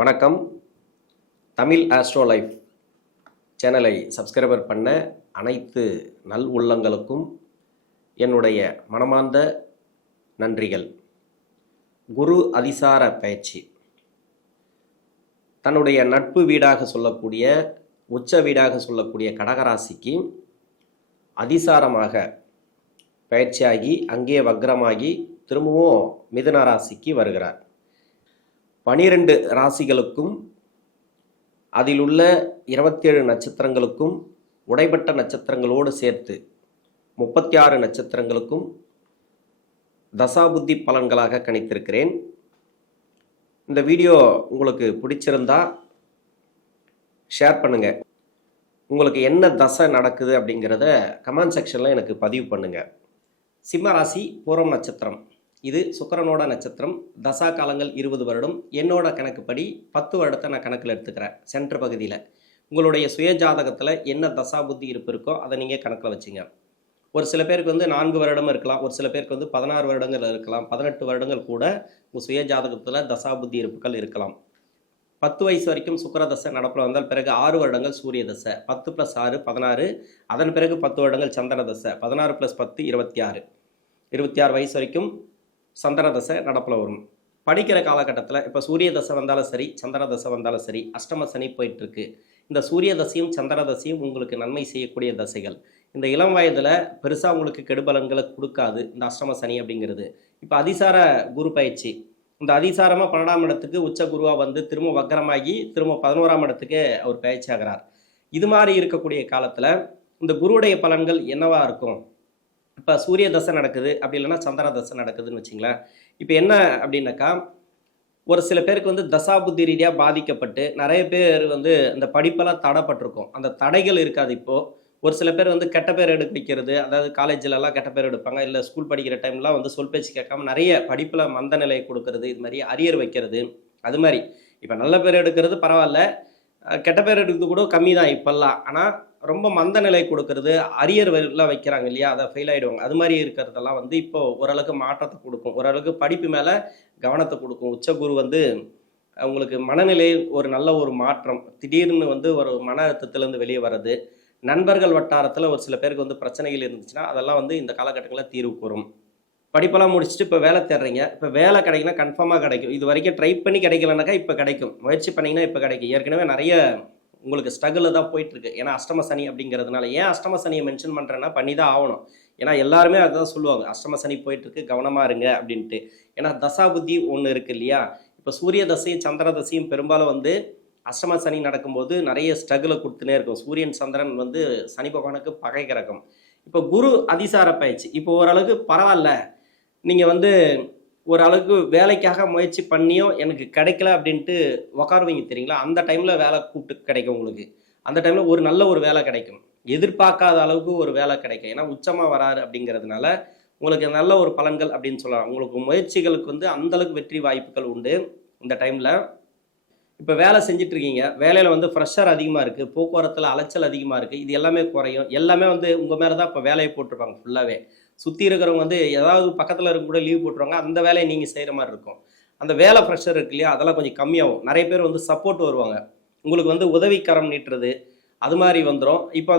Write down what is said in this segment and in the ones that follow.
வணக்கம். Tamil astro life சேனலை subscriber பண்ண அனைத்து நல் உள்ளங்களுக்கும் என்னுடைய மனமார்ந்த நன்றிகள். குரு அதிசார பயிற்சி தன்னுடைய நட்பு வீடாக சொல்லக்கூடிய உச்ச வீடாக சொல்லக்கூடிய கடகராசிக்கு அதிசாரமாக பயிற்சியாகி அங்கே வக்ரமாகி திரும்பவும் மிதுன ராசிக்கு வருகிறார். 12 ராசிகளுக்கும் அதில் உள்ள 27 நட்சத்திரங்களுக்கும் உடைபட்ட நட்சத்திரங்களோடு சேர்த்து 36 நட்சத்திரங்களுக்கும் தசாபுத்தி பலன்களாக கணித்திருக்கிறேன். இந்த வீடியோ உங்களுக்கு பிடிச்சிருந்தா ஷேர் பண்ணுங்கள். உங்களுக்கு என்ன தசை நடக்குது அப்படிங்கிறத கமெண்ட் செக்ஷனில் எனக்கு பதிவு பண்ணுங்கள். சிம்ம ராசி பூரம் நட்சத்திரம், இது சுக்கிரனோட நட்சத்திரம். தசா காலங்கள் 20 வருடம். என்னோட கணக்குப்படி 10 வருடத்தை நான் கணக்கில் எடுத்துக்கிறேன். சென்டர் பகுதியில் உங்களுடைய சுய ஜாதகத்தில் என்ன தசா புத்தி இருப்பு இருக்கோ அதை நீங்கள் கணக்கில் வச்சுங்க. ஒரு சில பேருக்கு 4 வருடம் இருக்கலாம், ஒரு சில பேருக்கு 16 வருடங்கள் இருக்கலாம், 18 வருடங்கள் கூட உங்கள் சுய ஜாதகத்தில் தசா புத்தி இருப்புகள் இருக்கலாம். 10 வயசு வரைக்கும் சுக்கிர தசை நடப்பில் வந்தால் பிறகு 6 வருடங்கள் சூரிய தசை, 10 + 6 16. அதன் பிறகு 10 வருடங்கள் சந்திர தசை, 16 + 10 26. 26 வயசு வரைக்கும் சந்திர தசை நடப்பில் வரும். படிக்கிற காலகட்டத்தில் இப்போ சூரிய தசை வந்தாலும் சரி, சந்திர தசை வந்தாலும் சரி, அஷ்டம சனி போயிட்டுருக்கு. இந்த சூரிய தசையும் சந்திர தசையும் உங்களுக்கு நன்மை செய்யக்கூடிய தசைகள். இந்த இளம் வயதில் பெருசாக உங்களுக்கு கெடுபலன்களை கொடுக்காது இந்த அஷ்டம சனி அப்படிங்கிறது. இப்போ அதிசார குரு பயிற்சி, இந்த அதிசாரமாக 12ஆம் இடத்துக்கு உச்ச குருவாக வந்து திரும்ப வக்கரமாகி திரும்ப 11ஆம் இடத்துக்கு அவர் பயிற்சி ஆகிறார். இது மாதிரி இருக்கக்கூடிய காலத்தில் இந்த குருவுடைய பலன்கள் என்னவா இருக்கும்? இப்போ சூரிய தசை நடக்குது, அப்படி இல்லைன்னா சந்திர தசை நடக்குதுன்னு வச்சிங்களேன். இப்போ என்ன அப்படின்னாக்கா, ஒரு சில பேருக்கு தசாபுத்தி ரீதியாக பாதிக்கப்பட்டு நிறைய பேர் இந்த படிப்பெல்லாம் தடைப்பட்டிருக்கும். அந்த தடைகள் இருக்காது. இப்போது ஒரு சில பேர் கெட்ட பேர் எடுக்க வைக்கிறது, அதாவது காலேஜிலலாம் கெட்ட பேர் எடுப்பாங்க, இல்லை ஸ்கூல் படிக்கிற டைம்லாம் சொல் பேச்சு கேட்காம நிறைய படிப்பில் மந்த நிலையை கொடுக்கறது, இது மாதிரி அரியர் வைக்கிறது. அது மாதிரி இப்போ நல்ல பேர் எடுக்கிறது பரவாயில்ல, கெட்ட பேர் எடுக்கிறது கூட கம்மி தான் இப்போல்லாம். ஆனால் ரொம்ப மந்த நிலை கொடுக்கறது, அரியர் எல்லாம் வைக்கிறாங்க இல்லையா, அதை ஃபெயில் ஆகிடுவாங்க. அது மாதிரி இருக்கிறதெல்லாம் இப்போ ஓரளவுக்கு மாற்றத்தை கொடுக்கும், ஓரளவுக்கு படிப்பு மேலே கவனத்தை கொடுக்கும். உச்சகுரு உங்களுக்கு மனநிலை ஒரு நல்ல ஒரு மாற்றம், திடீர்னு ஒரு மன அழுத்தத்திலேருந்து வெளியே வர்றது. நண்பர்கள் வட்டாரத்தில் ஒரு சில பேருக்கு பிரச்சனைகள் இருந்துச்சுன்னா அதெல்லாம் இந்த காலகட்டங்களில் தீர்வுக்கு வரும். படிப்பெல்லாம் முடிச்சுட்டு இப்போ வேலை தேடுறீங்க, இப்போ வேலை கிடைக்குன்னா கன்ஃபார்மாக கிடைக்கும். இது வரைக்கும் ட்ரை பண்ணி கிடைக்கலனாக்கா இப்போ கிடைக்கும், முயற்சி பண்ணிங்கன்னா இப்போ கிடைக்கும். ஏற்கனவே நிறைய உங்களுக்கு ஸ்ட்ரகிளில் தான் போயிட்டுருக்கு. ஏன்னா அஷ்டம சனி அப்படிங்கிறதுனால. ஏன் அஷ்டம சனியை மென்ஷன் பண்ணுறேன்னா பண்ணி தான் ஆகணும். ஏன்னா எல்லாருமே அதுதான் சொல்லுவாங்க, அஷ்டம சனி போயிட்டுருக்கு கவனமாக இருங்க அப்படின்ட்டு. ஏன்னா தசாபுத்தி ஒன்று இருக்குது இல்லையா. இப்போ சூரிய தசையும் சந்திர தசையும் பெரும்பாலும் அஷ்டம சனி நடக்கும்போது நிறைய ஸ்ட்ரகிளை கொடுத்துனே இருக்கும். சூரியன் சந்திரன் சனி பகவானுக்கு பகை கிரகம். இப்போ குரு அதிசார பயிற்சி இப்போ ஓரளவுக்கு பரவாயில்ல, நீங்கள் ஓரளவுக்கு வேலைக்காக முயற்சி பண்ணியும் எனக்கு கிடைக்கல அப்படின்ட்டு உக்காருவீங்க தெரியுங்களா. அந்த டைமில் வேலை கூப்பிட்டு கிடைக்கும் உங்களுக்கு. அந்த டைமில் ஒரு நல்ல ஒரு வேலை கிடைக்கும், எதிர்பார்க்காத அளவுக்கு ஒரு வேலை கிடைக்கும். ஏன்னா உச்சமாக வராரு அப்படிங்கிறதுனால உங்களுக்கு நல்ல ஒரு பலன்கள் அப்படின்னு சொல்லலாம். உங்களுக்கு முயற்சிகளுக்கு அந்தளவுக்கு வெற்றி வாய்ப்புகள் உண்டு இந்த டைமில். இப்போ வேலை செஞ்சிட்ருக்கீங்க, வேலையில் ப்ரெஷர் அதிகமாக இருக்குது, போக்குவரத்தில் அலைச்சல் அதிகமாக இருக்குது, இது எல்லாமே குறையும். எல்லாமே உங்கள் மேலே தான் இப்போ வேலையை போட்டிருப்பாங்க ஃபுல்லாகவே. சுற்றி இருக்கிறவங்க ஏதாவது பக்கத்தில் இருக்க கூட லீவ் போட்டுருவாங்க, அந்த வேலையை நீங்கள் செய்கிற மாதிரி இருக்கும். அந்த வேலை ப்ரெஷர் இருக்கு இல்லையா, அதெல்லாம் கொஞ்சம் கம்மியாகும். நிறைய பேர் சப்போர்ட் வருவாங்க, உங்களுக்கு உதவிக்கரம் நீட்டுறது, அது மாதிரி வந்துடும். இப்போ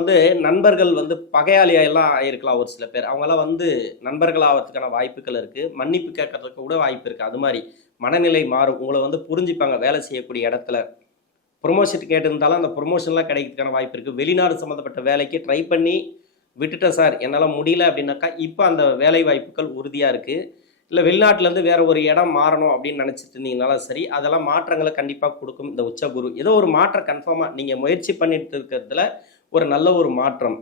நண்பர்கள் பகையாளியெல்லாம் ஆகிருக்கலாம். ஒரு சில பேர் அவங்கெல்லாம் நண்பர்கள் ஆகிறதுக்கான வாய்ப்புகள் இருக்குது, மன்னிப்பு கேட்கறதுக்கு கூட வாய்ப்பு இருக்குது. அது மாதிரி மனநிலை மாறும், உங்களை புரிஞ்சுப்பாங்க. வேலை செய்யக்கூடிய இடத்துல ப்ரொமோஷன் கேட்டிருந்தாலும் அந்த ப்ரொமோஷன்லாம் கிடைக்கிறதுக்கான வாய்ப்பு இருக்குது. வெளிநாடு சம்மந்தப்பட்ட வேலைக்கு ட்ரை பண்ணி விட்டுட்டேன் சார், என்னால் முடியல அப்படின்னாக்கா இப்போ அந்த வேலை வாய்ப்புகள் உறுதியாக இருக்குது. இல்லை வெளிநாட்டிலேருந்து வேறு ஒரு இடம் மாறணும் அப்படின்னு நினச்சிட்டு இருந்தீங்கனாலும் சரி, அதெல்லாம் மாற்றங்களை கண்டிப்பாக கொடுக்கும் இந்த உச்சகுரு. ஏதோ ஒரு மாற்றம் கன்ஃபார்மாக நீங்கள் முயற்சி பண்ணிட்டு இருக்கிறதுல ஒரு நல்ல ஒரு மாற்றம்.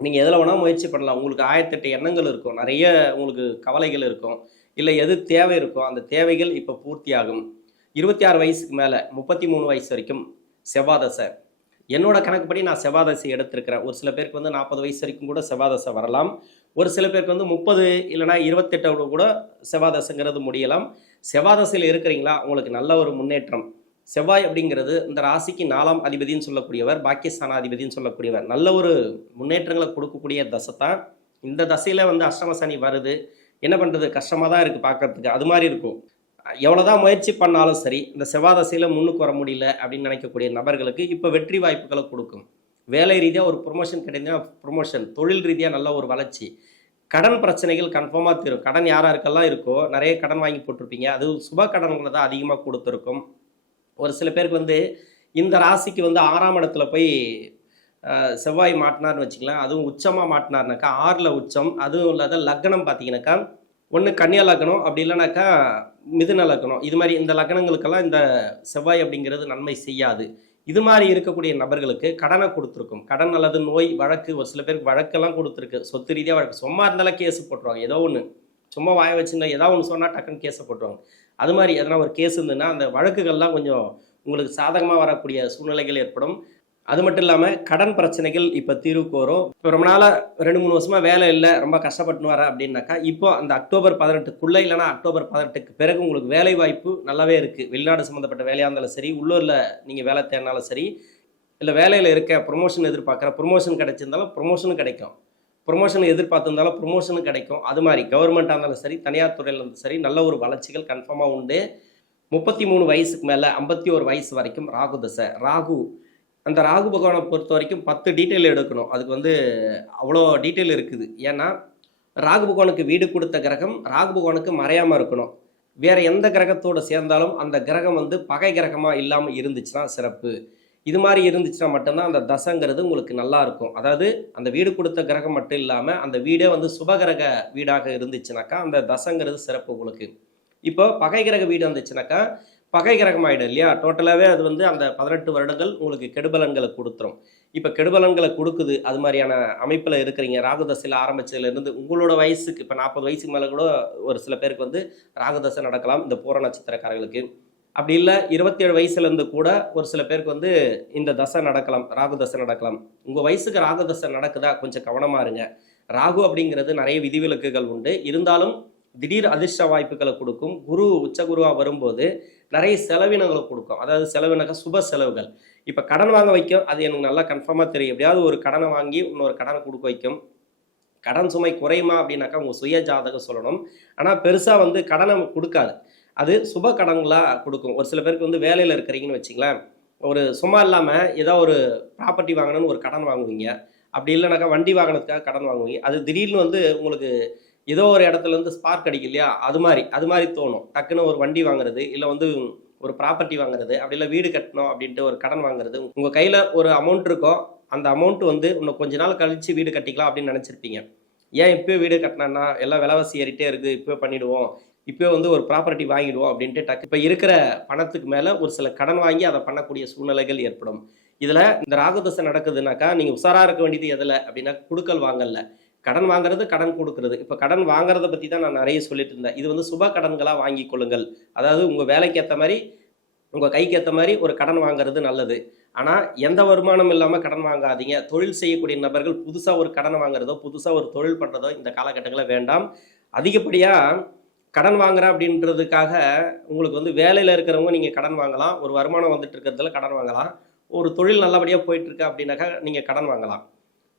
நீங்கள் எதில் வேணால் முயற்சி பண்ணலாம். உங்களுக்கு 1008 எண்ணங்கள் இருக்கும், நிறைய உங்களுக்கு கவலைகள் இருக்கும், இல்லை எது தேவை இருக்கோ அந்த தேவைகள் இப்போ பூர்த்தியாகும். 26 வயசுக்கு மேலே 33 வயசு வரைக்கும் செவ்வாதசை. என்னோட கணக்குப்படி நான் செவ்வாதசை எடுத்திருக்கிறேன். ஒரு சில பேருக்கு 40 வயசு வரைக்கும் கூட செவ்வாதசை வரலாம். ஒரு சில பேருக்கு 30 இல்லைனா 28 கூட செவ்வாதசைங்கிறது முடியலாம். செவ்வாதசையில் இருக்கிறீங்களா, உங்களுக்கு நல்ல ஒரு முன்னேற்றம். செவ்வாய் அப்படிங்கிறது இந்த ராசிக்கு 4ஆம் அதிபதினு சொல்லக்கூடியவர், பாக்கியஸ்தானாதிபதினு சொல்லக்கூடியவர். நல்ல ஒரு முன்னேற்றங்களை கொடுக்கக்கூடிய தசை தான் இந்த தசையில். அஷ்டம சனி வருது, என்ன பண்ணுறது, கஷ்டமாக தான் இருக்குது பார்க்குறதுக்கு. அது மாதிரி இருக்கும். எவ்வளோதான் முயற்சி பண்ணாலும் சரி, இந்த செவ்வாய் தசையில் முன்னுக்கு வர முடியல அப்படின்னு நினைக்கக்கூடிய நபர்களுக்கு இப்போ வெற்றி வாய்ப்புகளை கொடுக்கும். வேலை ரீதியாக ஒரு ப்ரொமோஷன் கிடைத்தா ப்ரொமோஷன், தொழில் ரீதியாக நல்ல ஒரு வளர்ச்சி, கடன் பிரச்சனைகள் கன்ஃபார்மாக தீரும். கடன் யாராருக்கெல்லாம் இருக்கோ நிறைய கடன் வாங்கி போட்டிருப்பீங்க, அது சுப கடன்களை தான் அதிகமாக கொடுத்துருக்கும். ஒரு சில பேருக்கு வந்து இந்த ராசிக்கு வந்து 6ஆம் இடத்துல போய் செவ்வாய் மாட்டினார்னு வச்சுக்கலாம், அதுவும் உச்சமாக மாட்டினார்னாக்கா 6ல் உச்சம், அதுவும் இல்லாத லக்னம் பார்த்தீங்கன்னாக்கா ஒன்று கன்னியா லக்னம், அப்படி இல்லைனாக்கா மிதுன லக்னம். இது மாதிரி இந்த லக்னங்களுக்கெல்லாம் இந்த செவ்வாய் அப்படிங்கிறது நன்மை செய்யாது. இது மாதிரி இருக்கக்கூடிய நபர்களுக்கு கடனை கொடுத்துருக்கும். கடன் அல்லது நோய் வழக்கு, ஒரு சில பேருக்கு வழக்கெல்லாம் கொடுத்துருக்கு, சொத்து ரீதியாக வழக்கு. சும்மா இருந்தாலும் கேஸ் போட்டுருவாங்க, ஏதோ ஒன்று சும்மா வாய வச்சுருந்தா ஏதாவது ஒன்று சொன்னால் டக்குன்னு கேஸை போட்டுருவாங்க. அது மாதிரி எதனா ஒரு கேஸ் இருந்ததுன்னா அந்த வழக்குகள்லாம் கொஞ்சம் உங்களுக்கு சாதகமாக வரக்கூடிய சூழ்நிலைகள் ஏற்படும். அது மட்டும் இல்லாமல் கடன் பிரச்சனைகள் இப்போ தீர்வுக்கு வரும். இப்போ ரொம்ப நாளாக 2-3 வருஷமாக வேலை இல்லை, ரொம்ப கஷ்டப்பட்டு வரேன் அப்படின்னாக்கா இப்போ அந்த அக்டோபர் 18க்குள்ளே இல்லைனா அக்டோபர் 18க்கு பிறகு உங்களுக்கு வேலை வாய்ப்பு நல்லாவே இருக்குது. வெளிநாடு சம்மந்தப்பட்ட வேலையாக இருந்தாலும் சரி, உள்ளூரில் நீங்கள் வேலை தேடினாலும் சரி, இல்லை வேலையில் இருக்க ப்ரொமோஷன் எதிர்பார்க்குற ப்ரொமோஷன் கிடைச்சிருந்தாலும் ப்ரொமோஷனும் கிடைக்கும், ப்ரொமோஷன் எதிர்பார்த்துருந்தாலும் ப்ரொமோஷனும் கிடைக்கும். அது மாதிரி கவர்மெண்ட்டாக இருந்தாலும் சரி, தனியார் துறையில் இருந்தாலும் சரி, நல்ல ஒரு வளர்ச்சிகள் கன்ஃபார்மாக உண்டு. 33 வயசுக்கு மேலே 51 வயசு வரைக்கும் ராகு தசை. அந்த ராகு பகவானை பொறுத்த வரைக்கும் 10 டீட்டெயில் எடுக்கணும். அதுக்கு வந்து அவ்வளோ டீட்டெயில் இருக்குது. ஏன்னா ராகு பகவானுக்கு வீடு கொடுத்த கிரகம் ராகு பகவானுக்கு மறையாமல் இருக்கணும். வேறு எந்த கிரகத்தோடு சேர்ந்தாலும் அந்த கிரகம் வந்து பகை கிரகமாக இல்லாமல் இருந்துச்சுன்னா சிறப்பு. இது மாதிரி இருந்துச்சுன்னா மட்டும்தான் அந்த தசைங்கிறது உங்களுக்கு நல்லா இருக்கும். அதாவது அந்த வீடு கொடுத்த கிரகம் மட்டும் இல்லாமல் அந்த வீடே வந்து சுபகிரக வீடாக இருந்துச்சுனாக்கா அந்த தசைங்கிறது சிறப்பு உங்களுக்கு. இப்போ பகை கிரக வீடு வந்துச்சுனாக்கா பகை கிரகம் ஆகிடும் இல்லையா, டோட்டலாகவே அது வந்து அந்த 18 வருடங்கள் உங்களுக்கு கெடுபலன்களை கொடுத்துரும். இப்போ கெடுபலன்களை கொடுக்குது, அது மாதிரியான அமைப்பில் இருக்கிறீங்க. ராகுதசையில் ஆரம்பித்ததுலேருந்து உங்களோட வயசுக்கு இப்போ 40 வயசுக்கு மேலே கூட ஒரு சில பேருக்கு வந்து ராகுதசை நடக்கலாம், இந்த பூர நட்சத்திரக்காரர்களுக்கு. அப்படி இல்லை 27 வயசுலேருந்து கூட ஒரு சில பேருக்கு வந்து இந்த தசை நடக்கலாம், ராகுதசை நடக்கலாம். உங்கள் வயசுக்கு ராகுதசை நடக்குதா கொஞ்சம் கவனமாக இருங்க. ராகு அப்படிங்கிறது நிறைய விதிவிலக்குகள் உண்டு, இருந்தாலும் திடீர் அதிர்ஷ்ட வாய்ப்புகளை கொடுக்கும். குரு உச்சகுருவாக வரும்போது நிறைய செலவினங்களை கொடுக்கும். அதாவது செலவினங்க சுப செலவுகள். இப்போ கடன் வாங்க வைக்கும், அது எனக்கு நல்லா கன்ஃபார்மாக தெரியும். எப்படியாவது ஒரு கடனை வாங்கி இன்னொரு கடனை கொடுக்க வைக்கும். கடன் சுமை குறையுமா அப்படின்னாக்கா உங்கள் சுய ஜாதகம் சொல்லணும். ஆனால் பெருசாக வந்து கடனை கொடுக்காது, அது சுப கடன்களாக கொடுக்கும். ஒரு சில பேருக்கு வந்து வேலையில் இருக்கிறீங்கன்னு வச்சிங்களேன், ஒரு சும்மா இல்லாமல் ஏதோ ஒரு ப்ராப்பர்ட்டி வாங்கணும்னு ஒரு கடன் வாங்குவீங்க, அப்படி இல்லைனாக்கா வண்டி வாங்கினதுக்காக கடன் வாங்குவீங்க. அது திடீர்னு வந்து உங்களுக்கு ஏதோ ஒரு இடத்துலேருந்து ஸ்பார்க் அடிக்கும் இல்லையா, அது மாதிரி தோணும். டக்குன்னு ஒரு வண்டி வாங்குறது, இல்லை வந்து ஒரு ப்ராப்பர்ட்டி வாங்குறது, அப்படி இல்லை வீடு கட்டணும் அப்படின்ட்டு ஒரு கடன் வாங்குறது. உங்கள் கையில் ஒரு அமௌண்ட் இருக்கும், அந்த அமௌண்ட் வந்து இன்னும் கொஞ்ச நாள் கழித்து வீடு கட்டிக்கலாம் அப்படின்னு நினச்சிருப்பீங்க. ஏன் இப்போ வீடு கட்டினா எல்லாம் விலைவாசி ஏறிட்டே இருக்குது, இப்போ பண்ணிவிடுவோம், இப்போ வந்து ஒரு ப்ராப்பர்ட்டி வாங்கிடுவோம் அப்படின்ட்டு இப்போ இருக்கிற பணத்துக்கு மேலே ஒரு சில கடன் வாங்கி அதை பண்ணக்கூடிய சூழ்நிலைகள் ஏற்படும். இதில் இந்த ராகுதசை நடக்குதுனாக்கா நீங்கள் உஷாராக இருக்க வேண்டியது எதில் அப்படின்னா குடுக்கல் வாங்கல, கடன் வாங்குறது, கடன் கொடுக்கறது. இப்போ கடன் வாங்குறத பற்றி தான் நான் நிறைய சொல்லிட்டு இருந்தேன். இது வந்து சுப கடன்களாக வாங்கி கொள்ளுங்கள். அதாவது உங்கள் வேலைக்கு ஏற்ற மாதிரி, உங்கள் கைக்கு ஏற்ற மாதிரி ஒரு கடன் வாங்குறது நல்லது. ஆனால் எந்த வருமானம் இல்லாமல் கடன் வாங்காதீங்க. தொழில் செய்யக்கூடிய நபர்கள் புதுசாக ஒரு கடனை வாங்குறதோ, புதுசாக ஒரு தொழில் பண்ணுறதோ இந்த காலகட்டங்களில் வேண்டாம். அதிகப்படியாக கடன் வாங்குறேன் அப்படின்றதுக்காக உங்களுக்கு வந்து வேலையில் இருக்கிறவங்க நீங்கள் கடன் வாங்கலாம், ஒரு வருமானம் வந்துட்டு இருக்கிறதுல கடன் வாங்கலாம், ஒரு தொழில் நல்லபடியாக போயிட்டுருக்கு அப்படின்னாக்கா நீங்கள் கடன் வாங்கலாம்.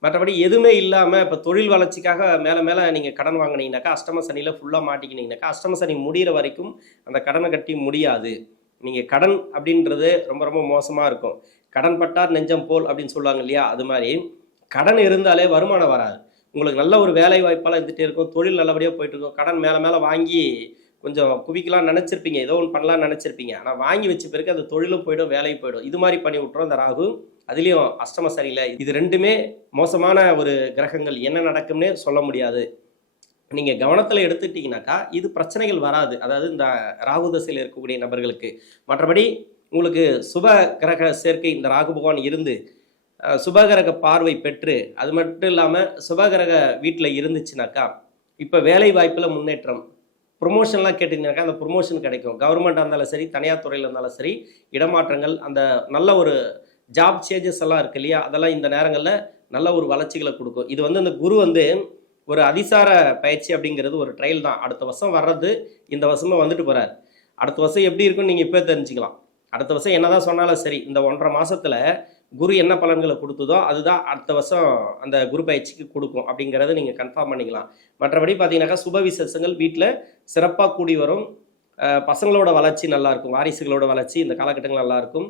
மற்றபடி எதுவுமே இல்லாமல் இப்போ தொழில் வளர்ச்சிக்காக மேலே நீங்கள் கடன் வாங்கினீங்கனாக்கா அஷ்டம சனியில் ஃபுல்லாக மாட்டிக்கினீங்கனாக்கா அஷ்டம சனி முடிகிற வரைக்கும் அந்த கடனை கட்டி முடியாது. நீங்கள் கடன் அப்படின்றது ரொம்ப ரொம்ப மோசமாக இருக்கும். கடன் பட்டார் நெஞ்சம் போல் அப்படின்னு சொல்லுவாங்க இல்லையா, அது மாதிரி கடன் இருந்தாலே வருமானம் வராது. உங்களுக்கு நல்ல ஒரு வேலை வாய்ப்பெல்லாம் இருந்துகிட்டே இருக்கும், தொழில் நல்லபடியாக போயிட்டுருக்கும், கடன் மேலே வாங்கி கொஞ்சம் குவிக்கலாம்னு நினச்சிருப்பீங்க, ஏதோ ஒன்று பண்ணலான்னு நினச்சிருப்பீங்க. ஆனால் வாங்கி வச்ச பிறகு அது தொழிலும் போய்டும், வேலையும் போய்டும். இது மாதிரி பண்ணி விட்டுரும் அந்த ராகு. அதுலேயும் அஷ்டம சரியில்லை. இது ரெண்டுமே மோசமான ஒரு கிரகங்கள், என்ன நடக்கும்னே சொல்ல முடியாது. நீங்கள் கவனத்தில் எடுத்துக்கிட்டிங்கனாக்கா இது பிரச்சனைகள் வராது. அதாவது இந்த ராகு தசையில் இருக்கக்கூடிய நபர்களுக்கு. மற்றபடி உங்களுக்கு சுப கிரக சேர்க்கை இந்த ராகு பகவான் இருந்து சுபகிரக பார்வை பெற்று, அது மட்டும் இல்லாமல் சுபகிரக வீட்டில் இருந்துச்சுனாக்கா இப்போ வேலை வாய்ப்பில் முன்னேற்றம், ப்ரொமோஷன்லாம் கேட்டிங்கனாக்கா அந்த ப்ரொமோஷன் கிடைக்கும். கவர்மெண்ட்டாக இருந்தாலும் சரி, தனியார் துறையில் இருந்தாலும் சரி, இடமாற்றங்கள், அந்த நல்ல ஒரு ஜாப் சேஞ்சஸ் எல்லாம் இருக்குது இல்லையா, அதெல்லாம் இந்த நேரங்களில் நல்ல ஒரு வளர்ச்சிகளை கொடுக்கும். இது வந்து இந்த குரு வந்து ஒரு அதிசார பயிற்சி அப்படிங்கிறது ஒரு ட்ரையல் தான். அடுத்த வருஷம் வர்றது இந்த வருஷமாக வந்துட்டு போகிறார். அடுத்த வருஷம் எப்படி இருக்குன்னு நீங்கள் இப்போ தெரிஞ்சுக்கலாம். அடுத்த வருஷம் என்ன தான் சொன்னாலும் சரி, இந்த 1.5 மாதத்தில் குரு என்ன பலன்களை கொடுத்ததோ அதுதான் அடுத்த வருஷம் அந்த குரு பயிற்சிக்கு கொடுக்கும் அப்படிங்கிறத நீங்கள் கன்ஃபார்ம் பண்ணிக்கலாம். மற்றபடி பார்த்தீங்கன்னாக்கா சுப விசேஷங்கள் வீட்டில் சிறப்பாக கூடி வரும். பசங்களோட வளர்ச்சி நல்லாயிருக்கும், வாரிசுகளோட வளர்ச்சி இந்த காலகட்டங்கள் நல்லாயிருக்கும்.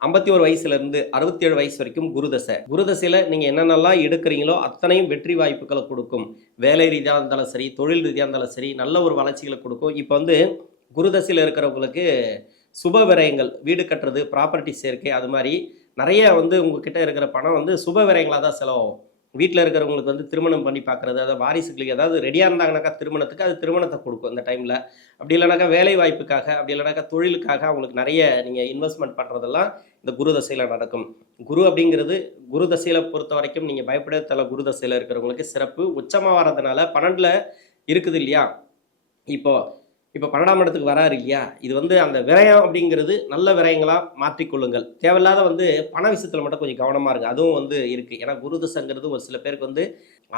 51 வயசுலேருந்து 67 வயசு வரைக்கும் குருதசை. குருதசையில் நீங்கள் என்னென்னலாம் எடுக்கிறீங்களோ அத்தனையும் வெற்றி வாய்ப்புகளை கொடுக்கும். வேலை ரீதியாக இருந்தாலும் சரி, தொழில் ரீதியாக இருந்தாலும் சரி, நல்ல ஒரு வளர்ச்சிகளை கொடுக்கும். இப்போ வந்து குருதசையில் இருக்கிறவங்களுக்கு சுப விரயங்கள், வீடு கட்டுறது, ப்ராப்பர்ட்டி சேர்க்கை, அது மாதிரி நிறைய வந்து உங்ககிட்ட இருக்கிற பணம் வந்து சுப விரயங்களாக தான் செலவாகும். வீட்டில் இருக்கிறவங்களுக்கு வந்து திருமணம் பண்ணி பார்க்குறது, அதாவது வாரிசுகளுக்கு ஏதாவது ரெடியாக இருந்தாங்கனாக்கா திருமணத்துக்கு, அது திருமணத்தை கொடுக்கும் இந்த டைமில். அப்படி இல்லைனாக்கா வேலை வாய்ப்புக்காக, அப்படி இல்லைனாக்கா தொழிலுக்காக அவங்களுக்கு நிறைய நீங்கள் இன்வெஸ்ட்மெண்ட் பண்ணுறதெல்லாம் இந்த குரு தசையில் நடக்கும். குரு அப்படிங்கிறது குரு தசையில் பொறுத்த வரைக்கும் நீங்கள் பயப்பட தலை குரு தசையில் இருக்கிறவங்களுக்கு சிறப்பு. உச்சமாக வரதுனால 12ல் இருக்குது இல்லையா, இப்போ 12ஆம் இடத்துக்கு வராரு இல்லையா, இது வந்து அந்த விரயம் அப்படிங்கிறது நல்ல விரயங்களாக மாற்றிக்கொள்ளுங்கள். தேவையில்லாத வந்து பண விஷயத்தில் மட்டும் கொஞ்சம் கவனமாக இருக்குது. அதுவும் வந்து இருக்குது. ஏன்னா குரு தசைங்கிறது ஒரு சில பேருக்கு வந்து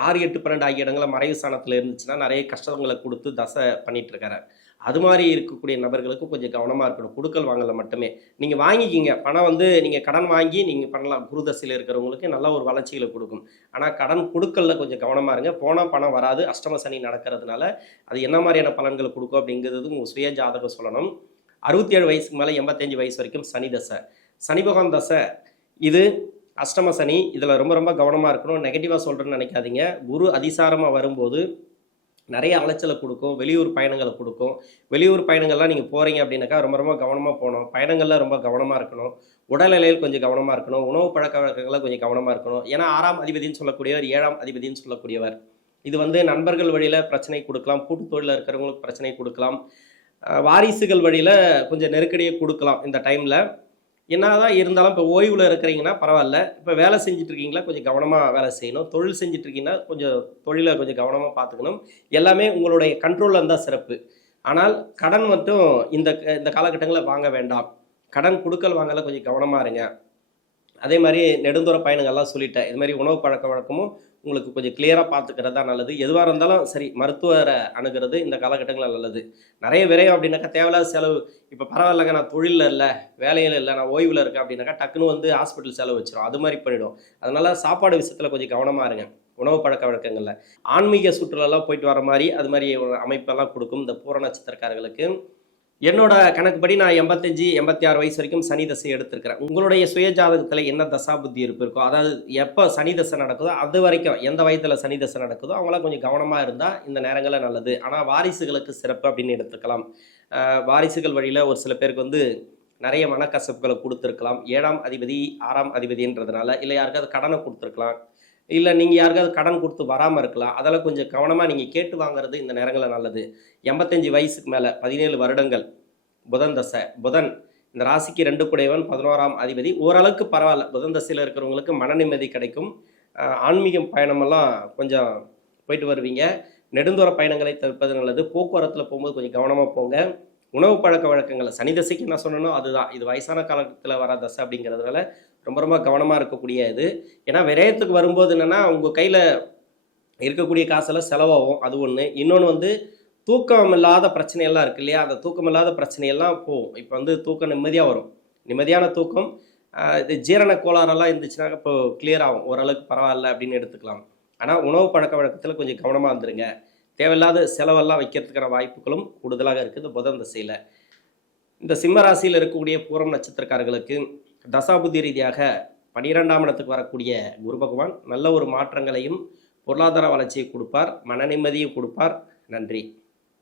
6, 8, 12 ஆகிய இடங்களில் மறைவு ஸ்தானத்தில் இருந்துச்சுன்னா நிறைய கஷ்டங்களை கொடுத்து தசை பண்ணிட்டு இருக்காரு. அது மாதிரி இருக்கக்கூடிய நபர்களுக்கு கொஞ்சம் கவனமாக இருக்கணும். கொடுக்கல் வாங்கல மட்டுமே நீங்கள் வாங்கிக்கிங்க. பணம் வந்து நீங்கள் கடன் வாங்கி நீங்கள் பண்ணலாம். குரு தசையில் இருக்கிறவங்களுக்கு நல்ல ஒரு வளர்ச்சிகளை கொடுக்கும். ஆனால் கடன் கொடுக்கல கொஞ்சம் கவனமாக இருங்க. போனால் பணம் வராது. அஷ்டம சனி நடக்கிறதுனால அது என்ன மாதிரியான பலன்களை கொடுக்கும் அப்படிங்கிறது உங்கள் சுய ஜாதகம் சொல்லணும். 67 வயசுக்கு மேலே 85 வயசு வரைக்கும் சனி தசை. சனி பகவான் தசை இது அஷ்டம சனி. இதில் ரொம்ப ரொம்ப கவனமாக இருக்கணும். நெகட்டிவாக சொல்கிறேன்னு நினைக்காதீங்க. குரு அதிசாரமாக வரும்போது நிறைய அலைச்சலை கொடுக்கும், வெளியூர் பயணங்களை கொடுக்கும். வெளியூர் பயணங்கள்லாம் நீங்கள் போகிறீங்க அப்படின்னாக்கா ரொம்ப ரொம்ப கவனமாக போகணும். பயணங்களில் ரொம்ப கவனமாக இருக்கணும். உடல்நிலையில் கொஞ்சம் கவனமாக இருக்கணும். உணவு பழக்க வழக்கங்களில் கொஞ்சம் கவனமாக இருக்கணும். ஏன்னா 6ஆம் அதிபதினு சொல்லக்கூடியவர் 7ஆம் அதிபதினு சொல்லக்கூடியவர். இது வந்து நண்பர்கள் வழியில் பிரச்சனை கொடுக்கலாம், கூட்டு தொழிலில் இருக்கிறவங்களுக்கு பிரச்சனை கொடுக்கலாம், வாரிசுகள் வழியில் கொஞ்சம் நெருக்கடியை கொடுக்கலாம் இந்த டைமில். என்னதான் இருந்தாலும் இப்போ ஓய்வில் இருக்கிறீங்கன்னா பரவாயில்ல. இப்போ வேலை செஞ்சுட்டு இருக்கீங்களா, கொஞ்சம் கவனமாக வேலை செய்யணும். தொழில் செஞ்சுட்டு இருக்கீங்கன்னா கொஞ்சம் தொழிலை கொஞ்சம் கவனமாக பார்த்துக்கணும். எல்லாமே உங்களுடைய கண்ட்ரோலில் இருந்தால் சிறப்பு. ஆனால் கடன் மட்டும் இந்த இந்த காலகட்டங்களில் வாங்க வேண்டாம். கடன் கொடுக்கல் வாங்கல கொஞ்சம் கவனமாக இருங்க. அதே மாதிரி நெடுந்தூர பயணங்கள்லாம் சொல்லிட்டேன். இது மாதிரி உணவு பழக்க வழக்கமும் உங்களுக்கு கொஞ்சம் கிளியராக பார்த்துக்கிறது தான் நல்லது. எதுவாக இருந்தாலும் சரி, மருத்துவரை அணுகிறது இந்த காலகட்டங்களில் நல்லது. நிறைய விரயம் அப்படின்னாக்கா தேவையில்லாத செலவு. இப்போ பரவாயில்லைங்க, நான் தொழிலில் இல்லை, வேலையில் இல்லை, நான் ஓய்வில் இருக்கேன் அப்படின்னாக்கா டக்குன்னு வந்து ஹாஸ்பிட்டல் செலவு வச்சிடும். அது மாதிரி பண்ணிடும். அதனால சாப்பாடு விஷயத்தில் கொஞ்சம் கவனமாக இருங்க. உணவு பழக்க வழக்கங்களில் ஆன்மீக சுற்றுலாலாம் போயிட்டு வர மாதிரி அது மாதிரி ஒரு அமைப்பெல்லாம் கொடுக்கும் இந்த பூர நட்சத்திரக்காரர்களுக்கு. என்னோட கணக்குப்படி நான் 85, 86 வயசு வரைக்கும் சனி தசை எடுத்திருக்கிறேன். உங்களுடைய சுய ஜாதகத்தில் என்ன தசா புத்தி இருக்கோ, அதாவது எப்போ சனி தசை நடக்குதோ அது வரைக்கும், எந்த வயதில் சனி தசை நடக்குதோ அவங்களாம் கொஞ்சம் கவனமாக இருந்தால் இந்த நேரங்களில் நல்லது. ஆனால் வாரிசுகளுக்கு சிறப்பு அப்படின்னு எடுத்துக்கலாம். வாரிசுகள் வழியில் ஒரு சில பேருக்கு வந்து நிறைய மனக்கசப்புகளை கொடுத்துருக்கலாம். 7ஆம் அதிபதி 6ஆம் அதிபதின்றதுனால, இல்லை யாருக்காவது கடனை கொடுத்துருக்கலாம், இல்லை நீங்கள் யாருக்காவது கடன் கொடுத்து வராமல் இருக்கலாம். அதெல்லாம் கொஞ்சம் கவனமாக நீங்கள் கேட்டு வாங்குறது இந்த நேரங்களில் நல்லது. 85 வயசுக்கு மேலே 17 வருடங்கள் புதன் தசை. புதன் இந்த ராசிக்கு 2 குடையவன், 11ஆம் அதிபதி. ஓரளவுக்கு பரவாயில்ல. புதன் தசையில் இருக்கிறவங்களுக்கு மன நிம்மதி கிடைக்கும். ஆன்மீக பயணமெல்லாம் கொஞ்சம் போயிட்டு வருவீங்க. நெடுந்தூர பயணங்களை தவிர்ப்பது நல்லது. போக்குவரத்தில் போகும்போது கொஞ்சம் கவனமாக போங்க. உணவு பழக்க வழக்கங்கள் சனி தசைக்கு என்ன சொன்னனோ அதுதான். இது வயசான காலத்தில் வர தசை அப்படிங்கிறதுனால ரொம்ப ரொம்ப கவனமாக இருக்கக்கூடிய இது. ஏன்னா விரயத்துக்கு வரும்போது என்னென்னா உங்கள் கையில் இருக்கக்கூடிய காசெல்லாம் செலவாகும். அது ஒன்று. இன்னொன்று வந்து தூக்கம் இல்லாத பிரச்சனையெல்லாம் இருக்குது இல்லையா, அந்த தூக்கம் இல்லாத பிரச்சனையெல்லாம் போகும். இப்போ வந்து தூக்கம் நிம்மதியாக வரும். நிம்மதியான தூக்கம். இது ஜீரண கோளாறெல்லாம் இருந்துச்சுன்னா இப்போ கிளியர் ஆகும். ஓரளவுக்கு பரவாயில்ல அப்படின்னு எடுத்துக்கலாம். ஆனால் உணவு பழக்க வழக்கத்தில் கொஞ்சம் கவனமாக இருந்துருங்க. தேவையில்லாத செலவெல்லாம் வைக்கிறதுக்கான வாய்ப்புகளும் கூடுதலாக இருக்குது புதன் தசையில். இந்த சிம்ம ராசியில் இருக்கக்கூடிய பூரம் நட்சத்திரக்காரர்களுக்கு தசாபுத்தி ரீதியாக 12ஆம் இடத்துக்கு வரக்கூடிய குரு பகவான் நல்ல ஒரு மாற்றங்களையும் பொருளாதார வளர்ச்சியை கொடுப்பார், மன நிம்மதியை கொடுப்பார். நன்றி.